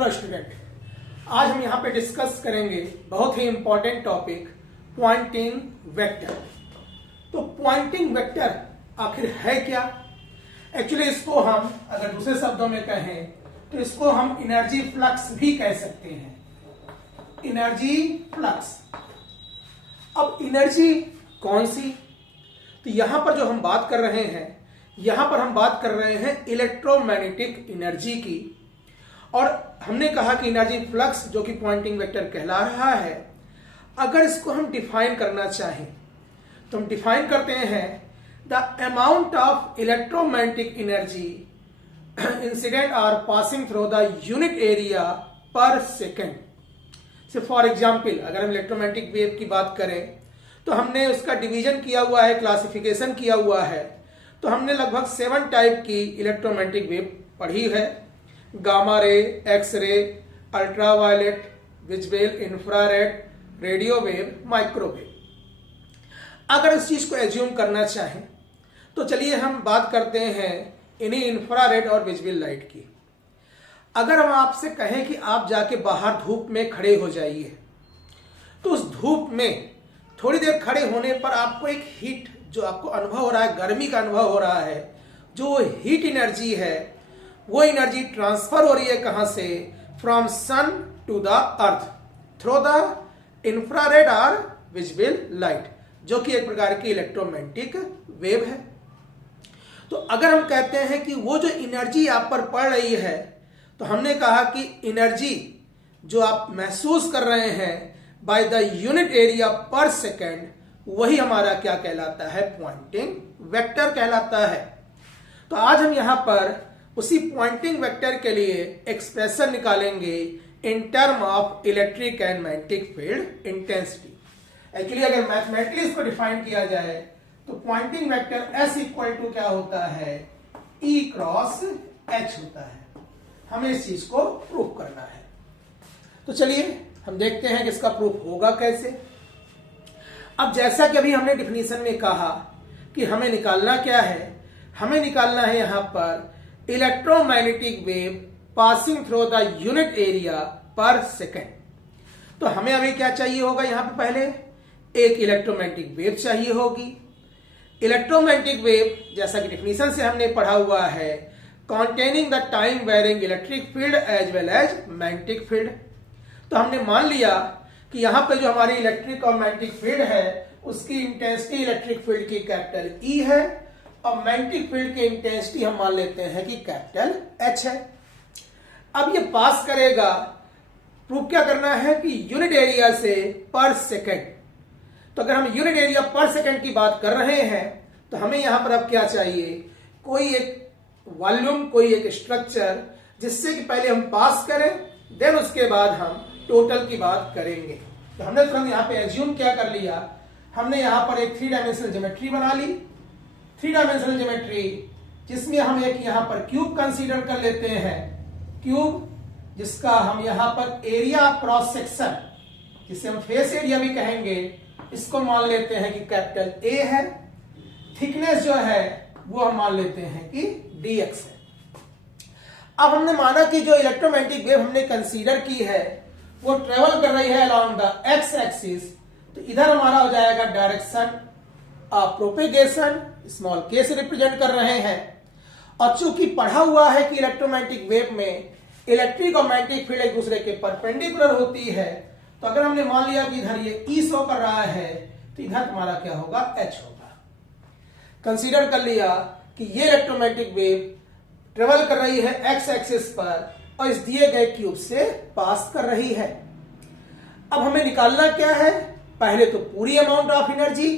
Hello student, आज हम यहाँ पे डिस्कस करेंगे बहुत ही इंपॉर्टेंट टॉपिक पॉइंटिंग वेक्टर। तो पॉइंटिंग वेक्टर आखिर है क्या? एक्चुअली इसको हम अगर दूसरे शब्दों में कहें तो इसको हम एनर्जी फ्लक्स भी कह सकते हैं। Energy flux. अब एनर्जी कौन सी? तो यहां पर जो हम बात कर रहे हैं, यहां पर हम बात कर रहे हैं इलेक्ट्रोमैग्नेटिक एनर्जी की। और हमने कहा कि एनर्जी फ्लक्स जो कि पॉइंटिंग वेक्टर कहला रहा है, अगर इसको हम डिफाइन करना चाहें तो हम डिफाइन करते हैं the amount of electromagnetic energy incident are passing through the unit area per second. Say for example अगर हम इलेक्ट्रोमैग्नेटिक वेव की बात करें तो हमने उसका डिवीजन किया हुआ है, क्लासिफिकेशन किया हुआ है। तो हमने लगभग 7 टाइप की इलेक्ट्रोमैग्नेटिक वेव पढ़ी है: gamma ray, X ray, ultraviolet, visible, infrared, radio wave, microwave. अगर इस चीज को एज्यूम करना चाहें तो चलिए हम बात करते हैं इन्हीं इंफ्रारेड और विजिबल लाइट की। अगर हम आपसे कहें कि आप जाके बाहर धूप में खड़े हो जाइए, तो उस धूप में थोड़ी देर खड़े होने पर आपको एक हीट जो आपको अनुभव हो रहा है, गर्मी का अनुभव हो रहा है, जो हीट एनर्जी है वो एनर्जी ट्रांसफर हो रही है कहां से? From sun to the earth through the infrared और विजिबल लाइट, जो कि एक प्रकार की इलेक्ट्रोमैग्नेटिक वेव है। तो अगर हम कहते हैं कि वो जो एनर्जी आप पर पड़ रही है, तो हमने कहा कि एनर्जी जो आप महसूस कर रहे हैं by the unit area per second, वही हमारा क्या कहलाता है? पॉइंटिंग वेक्टर कहलाता है। तो आज हम यहां पर उसी पॉइंटिंग वेक्टर के लिए एक्सप्रेशन निकालेंगे in term of electric and magnetic field intensity. Actually अगर मैथमेटिकली इसको डिफाइन किया जाए तो Poynting vector S equal to क्या होता है? E क्रॉस H होता है। हमें इस चीज को प्रूफ करना है। तो चलिए हम देखते हैं कि इसका प्रूफ होगा कैसे। अब जैसा कि अभी हमने डिफिनीशन में कहा कि हमें निकालना क्या है, हमें निकालना है यहां पर electromagnetic wave passing through the unit area per second. तो हमें अभी क्या चाहिए होगा? यहां पर पहले एक इलेक्ट्रोमैग्नेटिक वेव चाहिए होगी। इलेक्ट्रोमैग्नेटिक वेव जैसा कि डिफिनीशन से हमने पढ़ा हुआ है, containing the time varying electric field as well as magnetic field. तो हमने मान लिया कि यहां पर जो हमारी इलेक्ट्रिक और मैग्नेटिक फील्ड है उसकी इंटेंसिटी इलेक्ट्रिक फील्ड की कैपिटल E है और मैग्नेटिक फील्ड की इंटेंसिटी हम मान लेते हैं कि कैपिटल H है। अब ये पास करेगा, प्रूफ क्या करना है कि यूनिट एरिया से पर सेकेंड। तो अगर हम यूनिट एरिया पर सेकेंड की बात कर रहे हैं तो हमें यहां पर अब क्या चाहिए? कोई एक वॉल्यूम, कोई एक स्ट्रक्चर जिससे कि पहले हम पास करें, देन उसके बाद हम टोटल की बात करेंगे। तो हमने तुरंत यहां पे एज्यूम क्या कर लिया? हमने यहां पर एक 3 डायमेंशनल ज्योमेट्री बना ली। 3 डायमेंशनल ज्योमेट्री जिसमें हम एक यहां पर क्यूब कंसीडर कर लेते हैं। क्यूब जिसका हम यहां पर एरिया क्रॉस सेक्शन, जिसे हम फेस एरिया भी कहेंगे, इसको मान लेते हैं कि कैपिटल A है। थिकनेस जो है वो हम मान लेते हैं कि dx है। अब हमने माना कि जो इलेक्ट्रोमैग्नेटिक वेव हमने कंसीडर की है वो ट्रेवल कर रही है अलोंग द x एक्सिस। तो इधर हमारा हो जाएगा direction of propagation, small k से रिप्रेजेंट कर रहे हैं। और चूंकि पढ़ा हुआ है कि इलेक्ट्रोमैग्नेटिक वेव में इलेक्ट्रिक और मैग्नेटिक फील्ड एक दूसरे के परपेंडिकुलर होती है, तो अगर हमने मान लिया कि इधर ये E शो कर रहा है तो इधर हमारा क्या होगा? H होगा। कंसीडर कर लिया कि ये इलेक्ट्रोमैग्नेटिक वेव ट्रेवल कर रही है x एक्सिस पर और इस दिए गए क्यूब से पास कर रही है। अब हमें निकालना क्या है? पहले तो पूरी अमाउंट ऑफ एनर्जी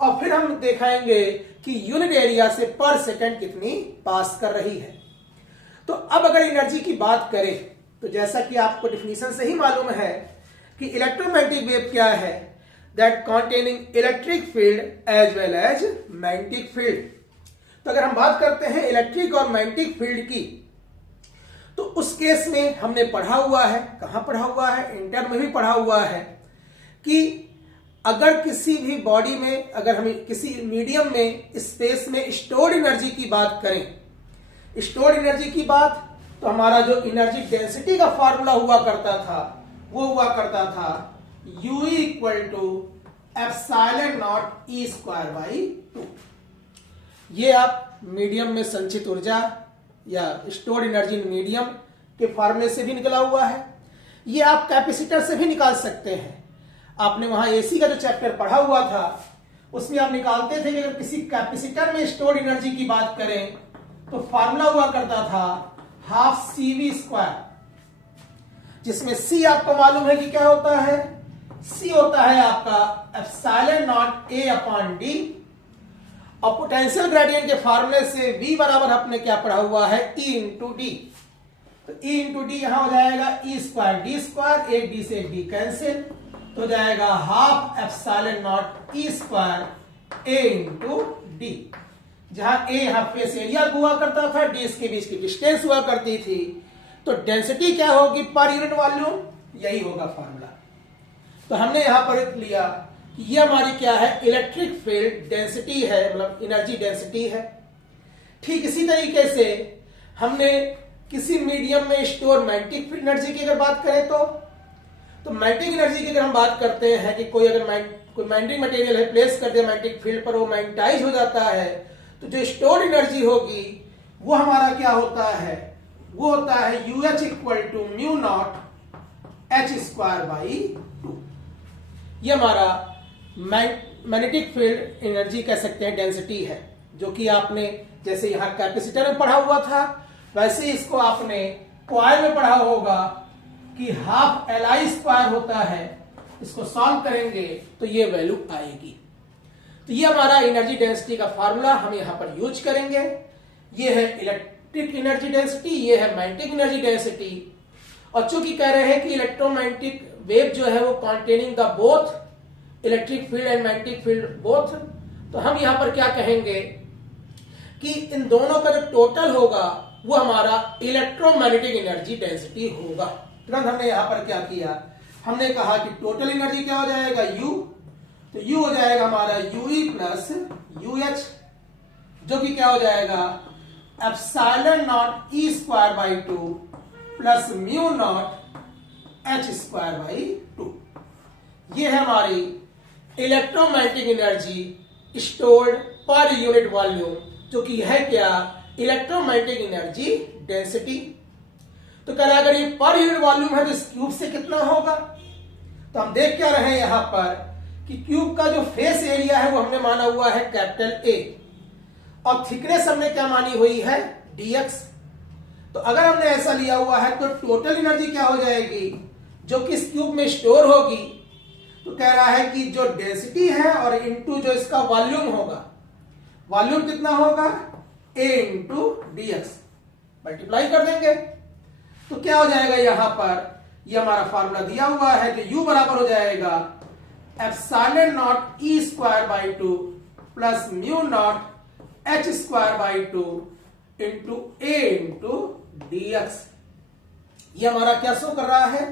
और फिर हम दिखाएंगे कि यूनिट एरिया से पर सेकेंड कितनी पास कर रही है। तो अब अगर एनर्जी की बात करें तो जैसा कि आपको डिफिनीशन से ही मालूम है कि इलेक्ट्रोमैग्नेटिक वेव क्या है? That containing electric field as well as magnetic field. तो अगर हम बात करते हैं इलेक्ट्रिक और मैग्नेटिक फील्ड की, तो उस केस में हमने पढ़ा हुआ है, कहां पढ़ा हुआ है? इंटर में भी पढ़ा हुआ है कि अगर किसी भी बॉडी में, अगर हम किसी मीडियम में, स्पेस में स्टोर्ड एनर्जी की बात करें, स्टोर्ड एनर्जी की बात तो हमारा जो एनर्जी डेंसिटी का फॉर्मूला हुआ करता था वो हुआ करता था U equal to epsilon naught E square by 2। ये आप मीडियम में संचित ऊर्जा या स्टोर्ड एनर्जी इन मीडियम के फॉर्मूले से भी निकला हुआ है। ये आप कैपेसिटर से भी निकाल सकते हैं। आपने वहां एसी का जो चैप्टर पढ़ा हुआ था उसमें आप निकालते थे कि अगर किसी कैपेसिटर में स्टोर्ड एनर्जी की बात करें तो फॉर्मूला हुआ करता था हाफ CV स्क्वायर, जिसमें C आपको मालूम है कि क्या होता है, C होता है आपका epsilon not A upon D, और पोटेंशियल ग्रेडियंट के फॉर्मूले से V बराबर आपने क्या पढ़ा हुआ है E इंटू डी। तो E इंटू डी यहां हो जाएगा E स्क्वायर D स्क्वायर, एक D से D कैंसिल, तो हो जाएगा half epsilon naught E square A into D, जहां A यहां फेस एरिया हुआ करता था, D इसके बीच की डिस्टेंस हुआ करती थी। तो डेंसिटी क्या होगी पर यूनिट वॉल्यूम, यही होगा फॉर्मूला। तो हमने यहां पर लिया कि ये हमारी क्या है, इलेक्ट्रिक फील्ड डेंसिटी है, मतलब एनर्जी डेंसिटी है। ठीक इसी तरीके से हमने किसी मीडियम में स्टोर मैग्नेटिक फील्ड एनर्जी की अगर बात करें तो मैग्नेटिक एनर्जी की अगर हम बात करते हैं कि कोई मैग्नेटिक मटेरियल है प्लेस कर दिया मैग्नेटिक फील्ड पर, वो मैग्नेटाइज हो जाता है, तो जो स्टोर एनर्जी होगी वो हमारा क्या होता है, वो होता है UH equal to mu naught H square by 2। ये हमारा मैग्नेटिक फील्ड एनर्जी कह सकते हैं, डेंसिटी है, जो कि आपने जैसे यहां कैपेसिटर में पढ़ा हुआ था वैसे ही इसको आपने कॉइल में पढ़ा होगा कि हाफ Li स्क्वायर होता है। इसको सॉल्व करेंगे तो ये वैल्यू आएगी। तो ये हमारा एनर्जी डेंसिटी का फॉर्मूला हम यहां पर यूज करेंगे। ये है इलेक्ट्रिक एनर्जी डेंसिटी, ये है मैग्नेटिक एनर्जी डेंसिटी। और चूंकि कह रहे हैं कि इलेक्ट्रोमैग्नेटिक वेव जो है वो containing the both electric field and magnetic field both, तो हम यहां पर क्या कहेंगे कि इन दोनों का जो टोटल होगा वो हमारा इलेक्ट्रोमैग्नेटिक एनर्जी डेंसिटी होगा। तुरंत हमने यहां पर क्या किया, हमने कहा कि टोटल एनर्जी क्या हो जाएगा U, तो U हो जाएगा हमारा UE प्लस UH, जो कि क्या हो जाएगा epsilon naught E square by 2 plus mu naught H square by 2। ये है हमारी electromagnetic energy stored per unit volume, जो कि है क्या इलेक्ट्रोमैग्नेटिक एनर्जी डेंसिटी। तो कह रहा अगर ये पर यूनिट वॉल्यूम है तो इस क्यूब से कितना होगा, तो हम देख क्या रहे हैं यहां पर कि क्यूब का जो फेस एरिया है वो हमने माना हुआ है कैपिटल A, और थिकनेस हमने क्या मानी हुई है dx। तो अगर हमने ऐसा लिया हुआ है तो टोटल एनर्जी क्या हो जाएगी जो कि इस क्यूब में स्टोर होगी, तो कह रहा है कि जो डेंसिटी है और इनटू जो इसका वॉल्यूम होगा, वॉल्यूम कितना होगा A इंटू dx, मल्टीप्लाई कर देंगे तो क्या हो जाएगा, यहां पर ये हमारा फॉर्मूला दिया हुआ है कि U बराबर हो जाएगा epsilon naught E square by 2 plus mu naught H square by 2 into A into dx। ये हमारा क्या शो कर रहा है,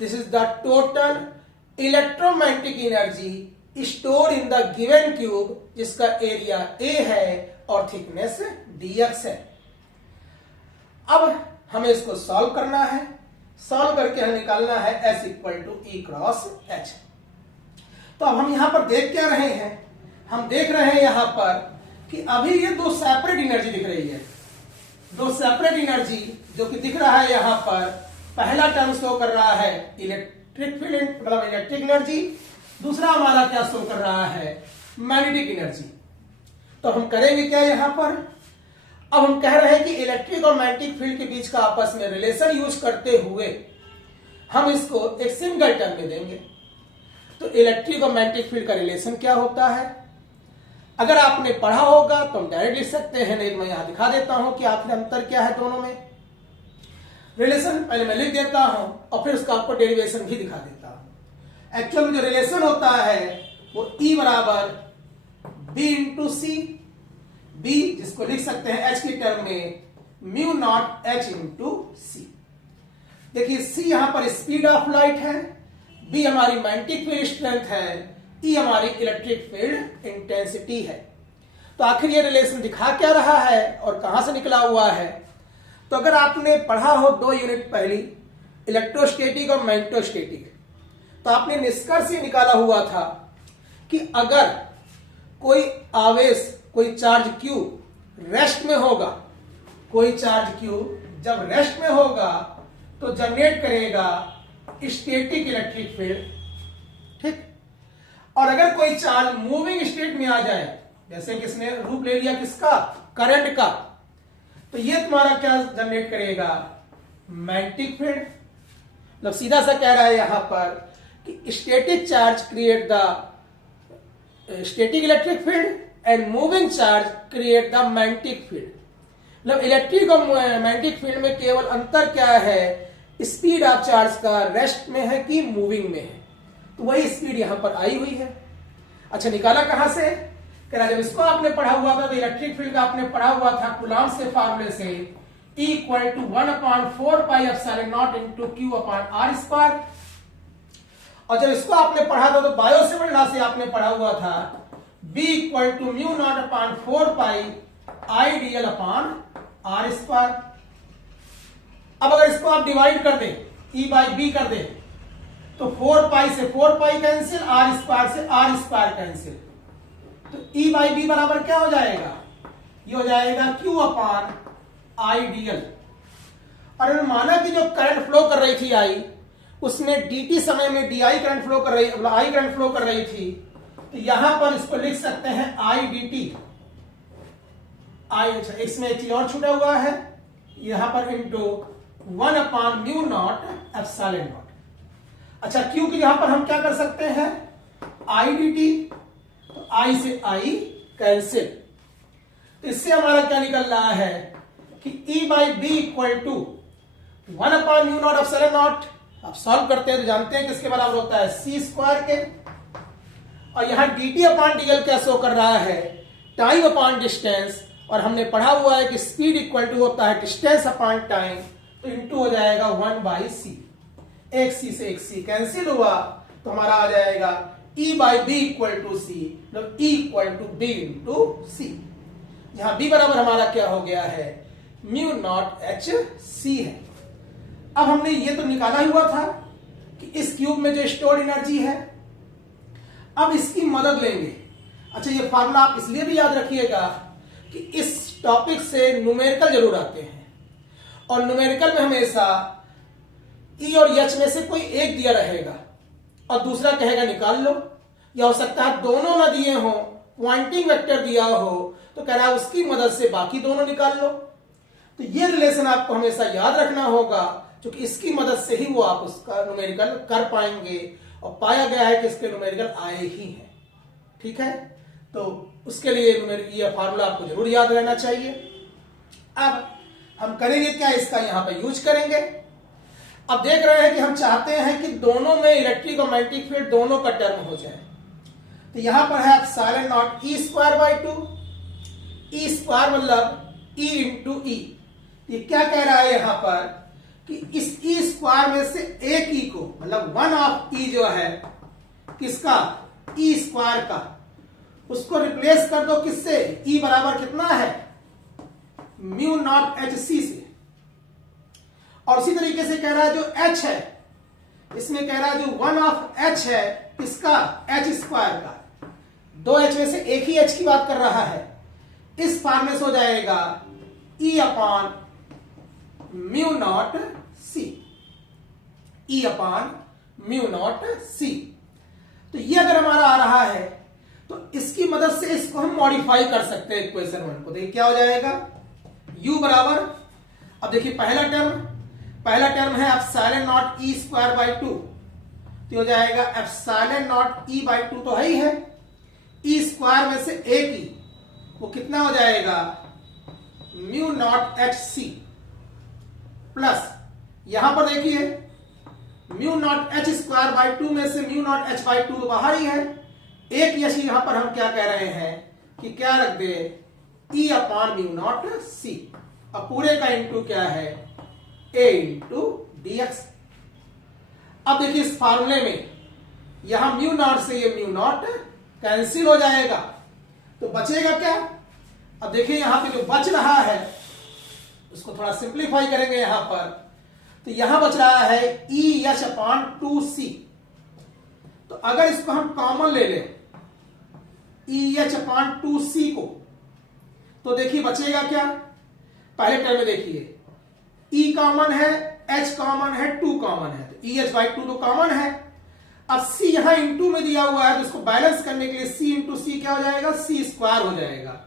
this is the total electromagnetic energy store in the given cube, जिसका एरिया A है और थिकनेस dx है। अब हमें इसको सॉल्व करना है, सॉल्व करके हमें निकालना है S equal to E cross H। तो अब हम यहां पर देख क्या रहे हैं, हम देख रहे हैं यहां पर कि अभी ये दो सेपरेट एनर्जी दिख रही है, दो सेपरेट एनर्जी जो कि दिख रहा है यहां पर। पहला टर्म शो कर रहा है इलेक्ट्रिक फील्ड मतलब इलेक्ट्रिक एनर्जी, दूसरा हमारा क्या शो कर रहा है मैग्नेटिक एनर्जी। तो हम करेंगे क्या यहां पर, अब हम कह रहे हैं कि इलेक्ट्रिक और मैग्नेटिक फील्ड के बीच का आपस में रिलेशन यूज करते हुए हम इसको एक सिंगल टर्म में देंगे। तो इलेक्ट्रिक और मैग्नेटिक फील्ड का रिलेशन क्या होता है, अगर आपने पढ़ा होगा तो हम डायरेक्ट लिख सकते हैं, नहीं तो मैं यहां दिखा देता हूं कि आखिर अंतर क्या है दोनों में। रिलेशन पहले मैं लिख देता हूं और फिर उसका आपको डेरिवेशन भी दिखा देता हूं। एक्चुअल में जो रिलेशन होता है वो E बराबर B इंटू सी, B जिसको लिख सकते हैं H की टर्म में म्यू नॉट H इंटू सी। देखिए C यहां पर स्पीड ऑफ लाइट है, B हमारी मैग्नेटिक फील्ड स्ट्रेंथ है, E हमारी इलेक्ट्रिक फील्ड इंटेंसिटी है। तो आखिर ये रिलेशन दिखा क्या रहा है और कहां से निकला हुआ है, तो अगर आपने पढ़ा हो 2 यूनिट पहली इलेक्ट्रोस्टैटिक और मैग्नेटोस्टैटिक, तो आपने निष्कर्ष ये निकाला हुआ था कि अगर कोई आवेश, कोई चार्ज Q रेस्ट में होगा, कोई चार्ज Q जब रेस्ट में होगा तो जनरेट करेगा स्टैटिक इलेक्ट्रिक फील्ड, ठीक। और अगर कोई चार्ज मूविंग स्टेट में आ जाए, जैसे किसने रूप ले लिया किसका, करंट का, तो ये तुम्हारा क्या जनरेट करेगा, मैग्नेटिक फील्ड। मतलब सीधा सा कह रहा है यहां पर कि static charge create the static electric field and moving charge create the magnetic field. मतलब इलेक्ट्रिक और मैग्नेटिक फील्ड में केवल अंतर क्या है, स्पीड ऑफ चार्ज का रेस्ट में है कि मूविंग में है, तो वही स्पीड यहां पर आई हुई है। अच्छा, निकाला कहां से, कह रहा जब इसको आपने पढ़ा हुआ था तो इलेक्ट्रिक फील्ड का आपने पढ़ा हुआ था कूलॉम से फार्मूले से, E equal to 1/4 pi epsilon naught into Q upon R square. और जब इसको आपने पढ़ा था तो बायो सेवर्ट लॉ से आपने पढ़ा हुआ था B equal to mu naught upon 4 pi I dl upon R square. अब अगर इसको आप डिवाइड कर दें, E बाई B कर दें, तो 4 पाई से 4 पाई कैंसिल, R स्क्वायर से R स्क्वायर कैंसिल, तो E बाई B बराबर क्या हो जाएगा, ये हो जाएगा Q अपॉन I dl। और अगर माना कि जो करंट फ्लो कर रही थी I, उसने dt समय में di करंट फ्लो कर रही, मतलब I करंट फ्लो कर रही थी, तो यहां पर इसको लिख सकते हैं I dt। I, अच्छा इसमें एक चीज और छूटा हुआ है, यहां पर into 1 upon mu naught epsilon not. अच्छा, Q की यहां पर हम क्या कर सकते हैं, I dt, तो I से I कैंसिल, तो इससे हमारा क्या निकल रहा है कि E by B equal to 1 upon mu naught epsilon naught. आप सॉल्व करते हैं तो जानते हैं किसके बराबर होता है, C स्क्वायर के। और यहां dt अपॉन dl क्या शो कर रहा है, टाइम अपॉन डिस्टेंस, और हमने पढ़ा हुआ है कि स्पीड इक्वल टू होता है डिस्टेंस अपॉन टाइम, तो इंटू हो जाएगा 1 बाई सी। एक C से एक C कैंसिल हुआ, तो हमारा आ जाएगा E by B equal to C, मतलब E equal to B into C. यहां B बराबर हमारा क्या हो गया है, म्यू नॉट एच सी है। अब हमने ये तो निकाला हुआ था कि इस क्यूब में जो स्टोर्ड एनर्जी है, अब इसकी मदद लेंगे। अच्छा, ये फार्मूला आप इसलिए भी याद रखिएगा कि इस टॉपिक से न्यूमेरिकल जरूर आते हैं, और न्यूमेरिकल में हमेशा E और H में से कोई एक दिया रहेगा और दूसरा कहेगा निकाल लो, या हो सकता है दोनों ना दिए हो, पॉइंटिंग वेक्टर दिया हो तो कह रहा है उसकी मदद से बाकी दोनों निकाल लो। तो ये रिलेशन आपको हमेशा याद रखना होगा, क्योंकि इसकी मदद से ही वो आप उसका न्यूमेरिकल कर पाएंगे, और पाया गया है कि इसके न्यूमेरिकल आए ही हैं, ठीक है। तो उसके लिए ये फार्मूला आपको जरूर याद रहना चाहिए। अब हम करेंगे क्या, इसका यहां पर यूज करेंगे। अब देख रहे हैं कि हम चाहते हैं कि दोनों में इलेक्ट्रिक और मैग्नेटिक फील्ड दोनों का टर्म हो जाए, तो यहां पर है epsilon naught E square by 2। E square मतलब E इंटू ई। ये क्या कह रहा है यहां पर कि इस E स्क्वायर में से एक E को, मतलब 1 ऑफ E जो है किसका, E स्क्वायर का, उसको रिप्लेस कर दो किससे, E बराबर कितना है, म्यू नॉट एच सी से। और उसी तरीके से कह रहा है जो H है, इसमें कह रहा है जो 1 ऑफ H है किसका, H स्क्वायर का। 2 H में से एक ही H की बात कर रहा है, इस फॉर्मूले से हो जाएगा E upon mu not C, E upon mu not सी। तो ये अगर हमारा आ रहा है तो इसकी मदद से इसको हम मॉडिफाई कर सकते हैं इक्वेशन 1 को। देखिए क्या हो जाएगा, U बराबर, अब देखिए पहला टर्म है epsilon naught E square by 2, तो हो जाएगा एप्सिलॉन नॉट E बाई 2 तो है ही है, E स्क्वायर में से एक ही, वो कितना हो जाएगा, mu naught H C, plus यहां पर देखिए mu naught H square by 2 में से म्यू नॉट एच बाई 2 बाहर ही है, एक यश यहां पर हम क्या कह रहे हैं कि क्या रख दे, E अपॉन म्यू नॉट सी। अब पूरे का इंटू क्या है, A इंटू dx। अब देखिए इस फार्मूले में यहां म्यू नॉट से ये म्यू नॉट कैंसिल हो जाएगा, तो बचेगा क्या। अब देखिए यहां पे जो बच रहा है उसको थोड़ा सिंप्लीफाई करेंगे यहां पर, तो यहां बच रहा है EH अपॉन 2C। तो अगर इसको हम कॉमन ले लें EH अपॉन 2C को, तो देखिए बचेगा क्या। पहले टर्म में देखिए E कॉमन है, H कॉमन है, 2 कॉमन है, तो EH बाई 2 तो कॉमन है। अब C यहां इंटू में दिया हुआ है, तो इसको बैलेंस करने के लिए C इंटू C क्या हो जाएगा, C स्क्वायर हो जाएगा,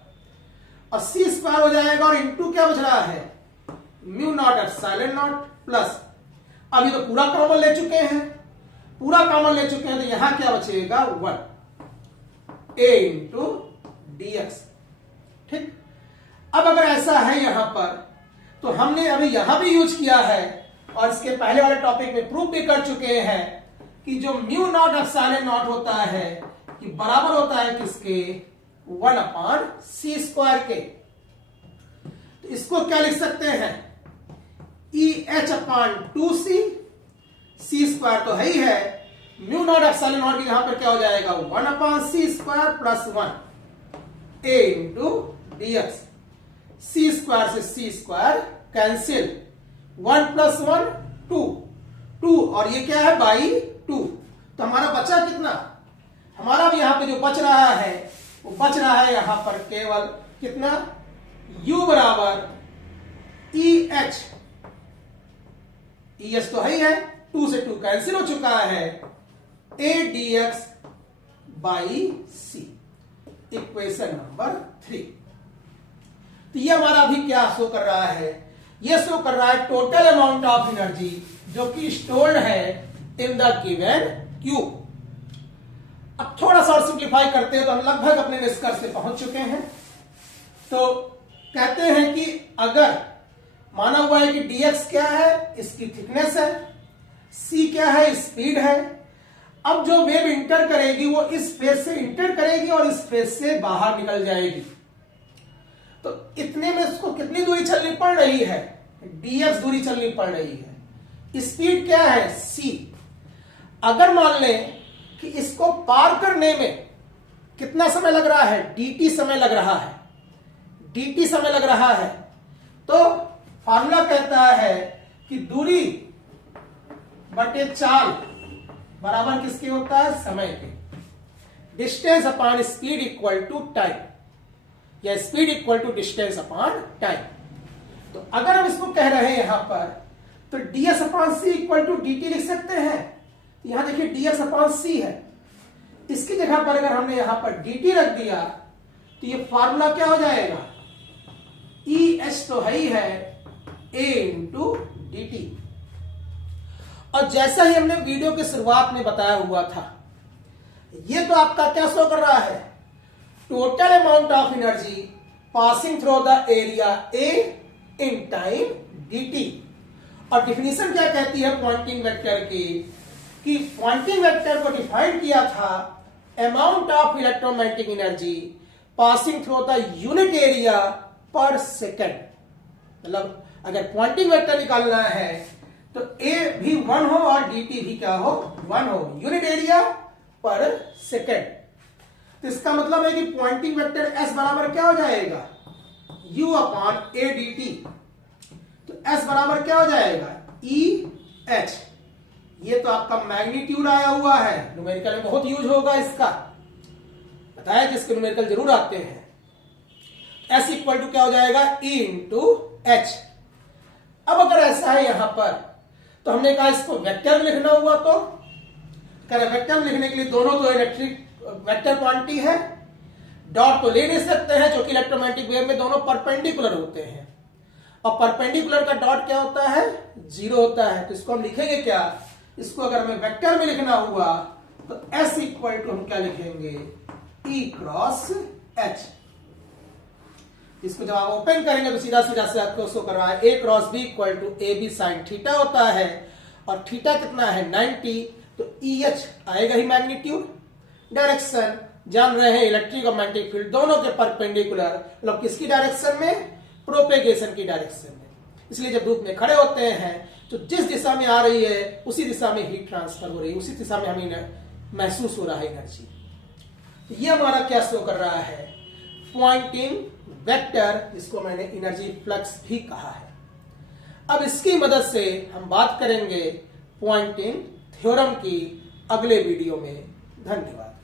और C स्क्वायर हो जाएगा, और इंटू क्या बच रहा है, mu naught epsilon not plus, अभी तो पूरा कॉमन ले चुके हैं, पूरा कॉमन ले चुके हैं, तो यहां क्या बचेगा 1 A इंटू dx। ठीक, अब अगर ऐसा है यहां पर, तो हमने अभी यहां भी यूज किया है और इसके पहले वाले टॉपिक में प्रूव भी कर चुके हैं कि जो म्यू नॉट एप्सिलॉन नॉट होता है कि बराबर होता है किसके, 1 अपॉन C स्क्वायर के। तो इसको क्या लिख सकते हैं, EH upon 2C, C square तो है ही है, म्यू नॉट एप्सिलॉन नॉट की यहां पर क्या हो जाएगा 1 upon C square plus 1 A into dx। C square से C स्क्वायर कैंसिल, 1 प्लस 1 2 और ये क्या है बाई 2। तो हमारा बचा कितना, हमारा भी यहां पे जो बच रहा है वो बच रहा है यहां पर केवल कितना, U बराबर EH, EH तो है ही है, 2 से 2 कैंसिल हो चुका है, A dx by C, equation number 3। तो ये हमारा अभी क्या शो कर रहा है, ये शो कर रहा है टोटल अमाउंट ऑफ एनर्जी जो कि स्टोर्ड है इन द गिवन क्यूब। अब थोड़ा सा और सिंप्लीफाई करते हैं तो हम लगभग अपने निष्कर्ष से पहुंच चुके हैं। तो कहते हैं कि अगर माना हुआ है कि dx क्या है, इसकी थिकनेस है, c क्या है, स्पीड है। अब जो वेव इंटर करेगी वो इस फेज से इंटर करेगी और इस फेज से बाहर निकल जाएगी। तो इतने में उसको कितनी दूरी चलनी पड़ रही है, dx दूरी चलनी पड़ रही है। स्पीड क्या है, c। अगर मान लें कि इसको पार करने में कितना समय लग रहा है, dt समय लग रहा है, dt समय लग रहा है, तो फार्मूला कहता है कि दूरी बटे चाल बराबर किसके होता है, समय के। Distance upon speed equal to time, या speed equal to distance upon time. तो अगर हम इसको कह रहे हैं यहां पर, तो ds upon c equal to dt लिख सकते हैं। तो यहां देखिए dx अपॉन c है, इसकी जगह पर अगर हमने यहां पर dt रख दिया तो ये फार्मूला क्या हो जाएगा, EH तो है ही है, A इंटू dt। और जैसा ही हमने वीडियो के शुरुआत में बताया हुआ था, ये तो आपका क्या शो कर रहा है, total amount of energy passing through the area A in time dt। और डिफिनीशन क्या कहती है पॉइंटिंग वेक्टर की, कि पॉइंटिंग वेक्टर को डिफाइन किया था amount of electromagnetic energy passing through the unit area per second. मतलब अगर पॉइंटिंग वेक्टर निकालना है तो A भी 1 हो और dt भी क्या हो, 1 हो, यूनिट एरिया पर सेकेंड। तो इसका मतलब है कि पॉइंटिंग वेक्टर S बराबर क्या हो जाएगा, U अपॉन A dt। तो S बराबर क्या हो जाएगा, EH। ये तो आपका मैग्नीट्यूड आया हुआ है, न्यूमेरिकल में बहुत यूज होगा इसका, बताया कि इसके न्यूमेरिकल जरूर आते हैं। S इक्वल टू क्या हो जाएगा, E इंटू H। अब अगर ऐसा है यहां पर, तो हमने कहा इसको वेक्टर में लिखना हुआ, तो वेक्टर में लिखने के लिए दोनों तो इलेक्ट्रिक वेक्टर क्वांटिटी है, डॉट तो ले नहीं सकते हैं जो कि इलेक्ट्रोमैग्नेटिक वेव में दोनों परपेंडिकुलर होते हैं, और परपेंडिकुलर का डॉट क्या होता है, 0 होता है। तो इसको हम लिखेंगे क्या, इसको अगर हमें वेक्टर में लिखना हुआ तो S इक्वल टू हम क्या लिखेंगे, E क्रॉस H। इसको जब आप ओपन करेंगे तो सीधा सीधा से आपको शो कर रहा है A cross B equal to AB sine theta होता है, और थीटा कितना है 90। तो EH आएगा ही मैग्नीट्यूड। डायरेक्शन जान रहे हैं, इलेक्ट्रिक और मैग्नेटिक फील्ड दोनों के परपेंडिकुलर, मतलब किसकी डायरेक्शन में, प्रोपेगेशन की डायरेक्शन में। इसलिए जब धूप में खड़े होते हैं तो जिस दिशा में आ रही है उसी दिशा में हीट ट्रांसफर हो रही है, उसी दिशा में हमें महसूस हो रहा है एनर्जी। तो ये हमारा क्या शो कर रहा है, पॉइंटिंग वेक्टर, जिसको मैंने एनर्जी फ्लक्स भी कहा है। इसकी मदद से हम बात करेंगे पॉइंटिंग थ्योरम की अगले वीडियो में। धन्यवाद।